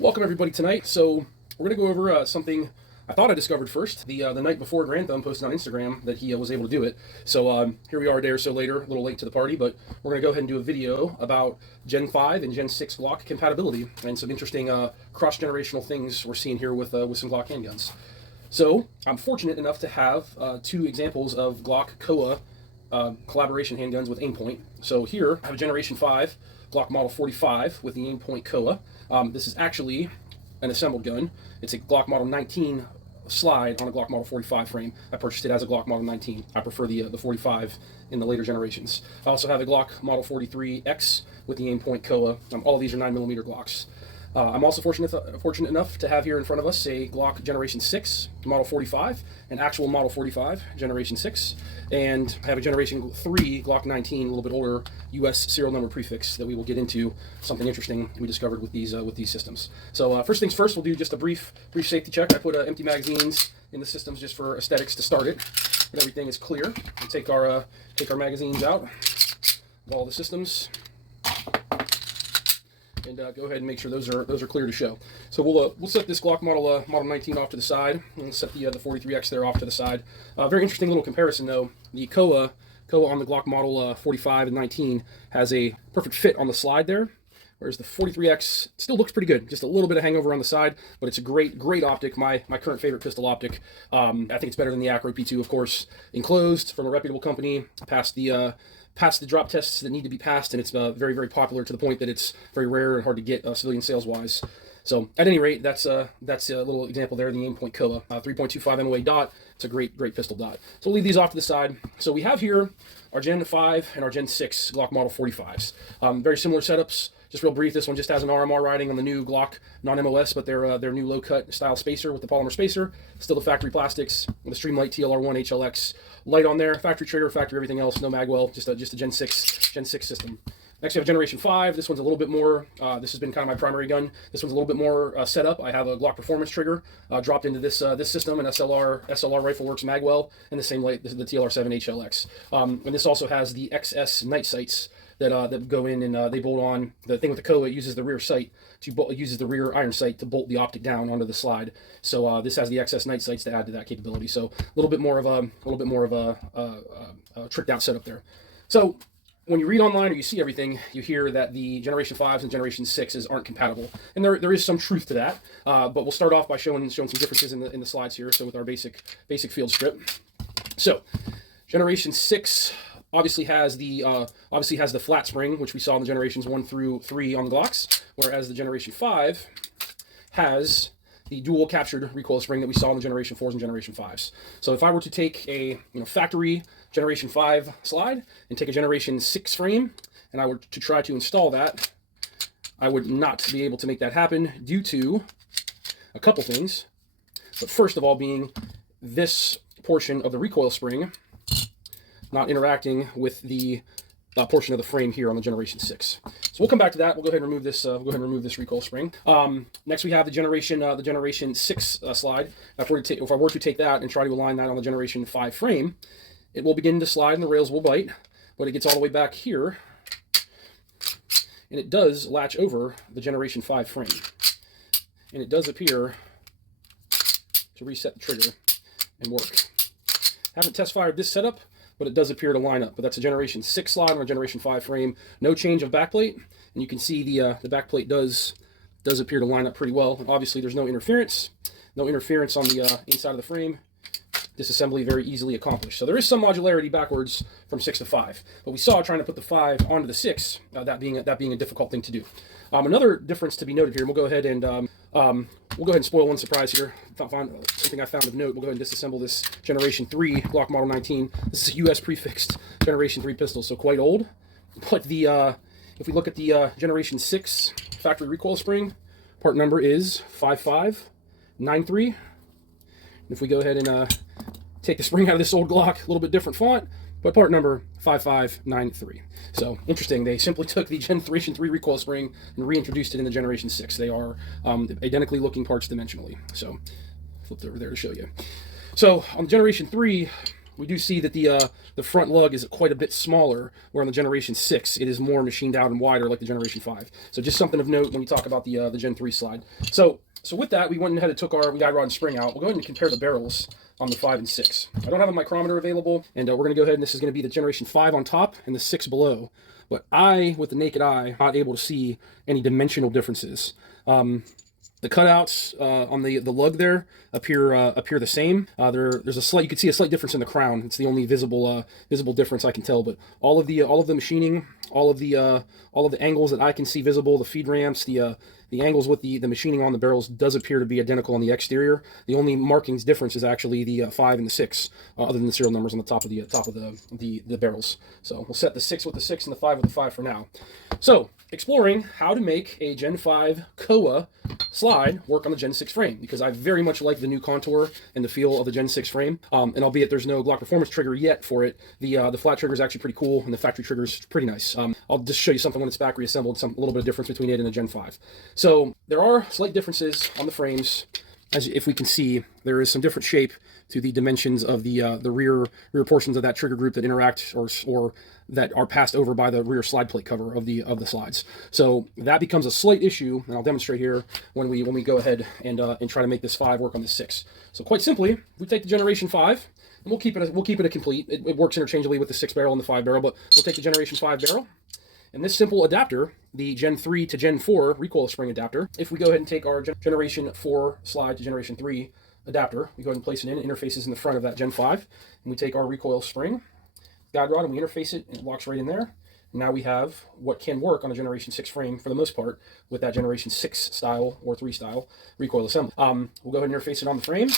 Welcome everybody tonight. So we're going to go over something I thought I discovered first. The night before Grand Thumb posted on Instagram that he was able to do it. So here we are a day or so later, a little late to the party, but we're going to go ahead and do a video about Gen 5 and Gen 6 Glock compatibility and some interesting cross-generational things we're seeing here with some Glock handguns. So I'm fortunate enough to have two examples of Glock COA collaboration handguns with Aimpoint. So here I have a Generation 5 Glock Model 45 with the Aimpoint COA. This is actually an assembled gun. It's a Glock Model 19 slide on a Glock Model 45 frame. I purchased it as a Glock Model 19. I prefer the 45 in the later generations. I also have a Glock Model 43X with the Aimpoint COA. All of these are 9mm Glocks. I'm also fortunate enough to have here in front of us a Glock Generation 6 Model 45, an actual Model 45 Generation 6, and I have a Generation 3 Glock 19, a little bit older U.S. serial number prefix that we will get into. Something interesting we discovered with these systems. So first things first, we'll do just a brief safety check. I put empty magazines in the systems just for aesthetics to start it, but everything is clear. We'll take our magazines out of all the systems. And go ahead and make sure those are clear to show. So we'll set this Glock Model 19 off to the side, and we'll set the 43X there off to the side. Very interesting little comparison though. The COA on the Glock Model 45 and 19 has a perfect fit on the slide there, whereas the 43X still looks pretty good. Just a little bit of hangover on the side, but it's a great optic. My current favorite pistol optic. I think it's better than the Acro P2, of course. Enclosed from a reputable company. Passed the drop tests that need to be passed, and it's very popular to the point that it's very rare and hard to get civilian sales wise. So at any rate, that's a little example there, the Aimpoint COA 3.25 MOA dot. It's a great pistol dot. So we'll leave these off to the side. So we have here our Gen 5 and our Gen 6 Glock Model 45s. Very similar setups. Just real brief, this one just has an RMR riding on the new Glock non-MOS, but their new low-cut style spacer with the polymer spacer. Still the factory plastics with a Streamlight TLR1 HLX light on there. Factory trigger, factory everything else, no magwell, just a Gen 6 system. Next we have Generation 5. This one's a little bit more, this has been kind of my primary gun. This one's a little bit more set up. I have a Glock Performance trigger dropped into this system, an SLR Rifleworks magwell, and the same light, the TLR7 HLX. And this also has the XS night sights that go in and they bolt on. The thing with the COA, it uses the rear sight uses the rear iron sight to bolt the optic down onto the slide. So this has the XS night sights to add to that capability. So a little bit more of a tricked out setup there. So when you read online or you see everything, you hear that the Generation 5s and Generation 6s aren't compatible, and there is some truth to that. But we'll start off by showing some differences in the slides here. So with our basic field strip. So Generation 6 obviously has the flat spring, which we saw in the Generations 1 through 3 on the Glocks, whereas the Generation 5 has the dual captured recoil spring that we saw in the Generation 4s and Generation 5s. So if I were to take a factory Generation 5 slide and take a Generation 6 frame, and I were to try to install that, I would not be able to make that happen due to a couple things. But first of all being this portion of the recoil spring not interacting with the portion of the frame here on the Generation 6. So we'll come back to that. We'll go ahead and remove this. We'll go ahead and remove this recoil spring. Next, we have the Generation 6 slide. If I were to take that and try to align that on the Generation 5 frame, it will begin to slide and the rails will bite, but it gets all the way back here, and it does latch over the Generation 5 frame, and it does appear to reset the trigger and work. Haven't test fired this setup, but it does appear to line up. But that's a Generation 6 slide on a Generation 5 frame. No change of backplate, and you can see the backplate does appear to line up pretty well. And obviously, there's no interference on the inside of the frame. Disassembly very easily accomplished. So there is some modularity backwards from 6 to 5. But we saw trying to put the 5 onto the 6, that being a difficult thing to do. Another difference to be noted here, we'll go ahead and spoil one surprise here. Something I found of note. We'll go ahead and disassemble this Generation 3 Glock Model 19. This is a US prefixed Generation 3 pistol, so quite old. But if we look at the Generation 6 factory recoil spring, part number is 5593. And if we go ahead and take the spring out of this old Glock, a little bit different font, but part number 5593. So interesting, they simply took the Generation 3 recoil spring and reintroduced it in the Generation 6. They are identically looking parts dimensionally. So flip over there to show you. So on Generation 3, we do see that the front lug is quite a bit smaller, where on the Generation 6 it is more machined out and wider like the Generation 5. So just something of note when you talk about the Gen 3 slide. So with that, we went ahead and took our guide rod and spring out. We'll go ahead and compare the barrels on the 5 and 6. I don't have a micrometer available, and we're going to go ahead and this is going to be the Generation 5 on top and the 6 below. But with the naked eye, I'm not able to see any dimensional differences. The cutouts on the lug there appear the same. There's a slight, you can see a slight difference in the crown. It's the only visible difference I can tell. But all of the machining, all of the angles that I can see visible, the feed ramps, the angles with the machining on the barrels does appear to be identical on the exterior. The only markings difference is actually the 5 and the 6, other than the serial numbers on the top of the barrels. So we'll set the 6 with the 6 and the 5 with the 5 for now. So exploring how to make a Gen 5 COA slide work on the Gen 6 frame, because I very much like the new contour and the feel of the Gen 6 frame. And albeit there's no Glock Performance trigger yet for it, the flat trigger is actually pretty cool, and the factory trigger is pretty nice. I'll just show you something when it's back reassembled, a little bit of difference between it and the Gen 5. So there are slight differences on the frames. As if we can see, there is some different shape to the dimensions of the rear portions of that trigger group that interact or that are passed over by the rear slide plate cover of the slides. So that becomes a slight issue, and I'll demonstrate here when we go ahead and try to make this 5 work on the 6. So quite simply, we take the Generation 5 and we'll keep it a complete. It works interchangeably with the 6 barrel and the 5 barrel, but we'll take the Generation 5 barrel. And this simple adapter, the Gen 3 to Gen 4 recoil spring adapter, if we go ahead and take our Generation 4 slide to Generation 3 adapter, we go ahead and place it in, interfaces in the front of that Gen 5, and we take our recoil spring guide rod and we interface it, and it locks right in there. And now we have what can work on a Generation 6 frame for the most part with that Generation 6 style or 3 style recoil assembly. We'll go ahead and interface it on the frame,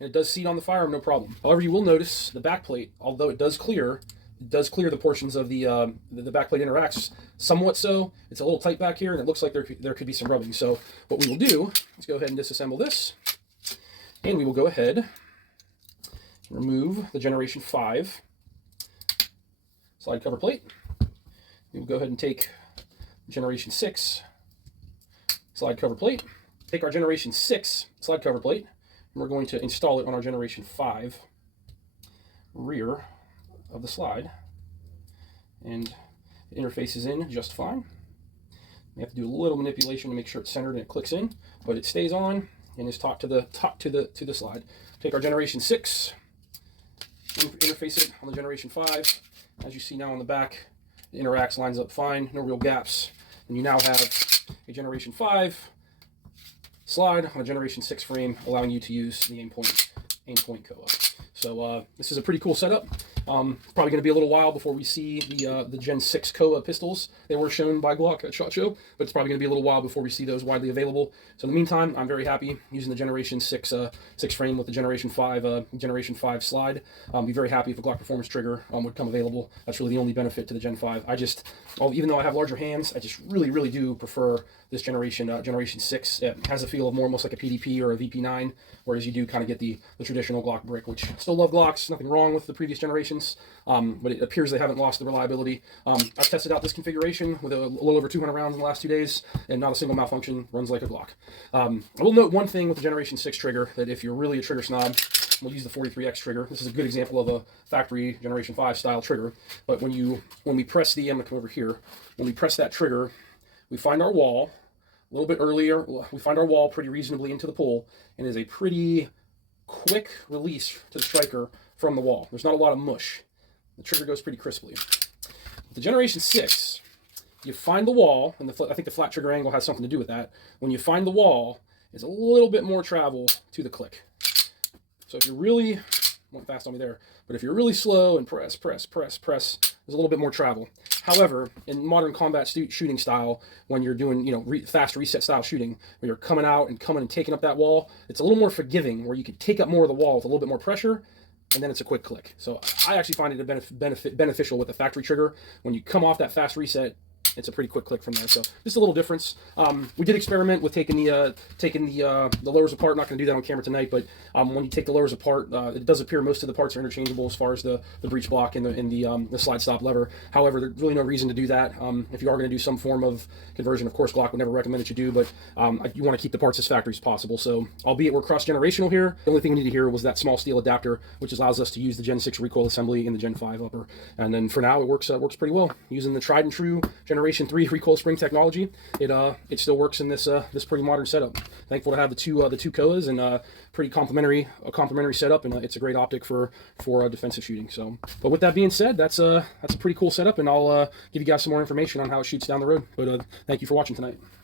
and it does seat on the firearm, no problem. However, you will notice the back plate, although it does clear the portions of the backplate interacts somewhat. So it's a little tight back here, and it looks like there could be some rubbing. So what we will do is go ahead and disassemble this, and we will go ahead and remove the Generation 5 slide cover plate. We will go ahead and take Generation 6 slide cover plate, take our Generation 6 slide cover plate, and we're going to install it on our Generation 5 rear of the slide, and it interfaces in just fine. We have to do a little manipulation to make sure it's centered and it clicks in, but it stays on and is taut to the slide. Take our Generation 6, interface it on the Generation 5. As you see now on the back, it interacts, lines up fine, no real gaps, and you now have a Generation 5 slide on a Generation 6 frame, allowing you to use the Aimpoint COA. So this is a pretty cool setup. Probably going to be a little while before we see the Gen 6 COA pistols. They were shown by Glock at SHOT Show, but it's probably going to be a little while before we see those widely available. So in the meantime, I'm very happy using the Generation 6 frame with the Generation 5 slide. Be very happy if a Glock Performance trigger would come available. That's really the only benefit to the Gen 5. Even though I have larger hands, I just really do prefer this Generation 6. It has a feel of more almost like a PDP or a VP9, whereas you do kind of get the traditional Glock brick, which still love Glocks. Nothing wrong with the previous generations, but it appears they haven't lost the reliability. I've tested out this configuration with a little over 200 rounds in the last 2 days, and not a single malfunction. Runs like a Glock. I will note one thing with the Generation 6 trigger, that if you're really a trigger snob, we'll use the 43X trigger. This is a good example of a factory Generation 5 style trigger. But when we press I'm gonna come over here. When we press that trigger, we find our wall a little bit earlier. We find our wall pretty reasonably into the pull, and it is a pretty quick release to the striker from the wall. There's not a lot of mush. The trigger goes pretty crisply. With the Generation 6, you find the wall, and I think the flat trigger angle has something to do with that. When you find the wall, it's a little bit more travel to the click. So if you're really, went fast on me there, but if you're really slow and press, there's a little bit more travel. However, in modern combat shooting style, when you're doing fast reset style shooting, when you're coming and taking up that wall, it's a little more forgiving, where you can take up more of the wall with a little bit more pressure, and then it's a quick click. So I actually find it beneficial with the factory trigger. When you come off that fast reset, it's a pretty quick click from there. So just a little difference. We did experiment with taking the lowers apart. I'm not going to do that on camera tonight, but when you take the lowers apart, it does appear most of the parts are interchangeable as far as the breech block and the slide stop lever. However, there's really no reason to do that. If you are going to do some form of conversion, of course, Glock would never recommend that you do, but you want to keep the parts as factory as possible. So, albeit we're cross-generational here, the only thing we needed here was that small steel adapter, which allows us to use the Gen 6 recoil assembly in the Gen 5 upper. And then for now, it works pretty well. Using the tried and true Generation 3 recoil spring technology, it still works in this pretty modern setup. Thankful to have the two COAs, and pretty complementary setup, and it's a great optic for defensive shooting. So, but with that being said, that's a pretty cool setup, and I'll give you guys some more information on how it shoots down the road. But thank you for watching tonight.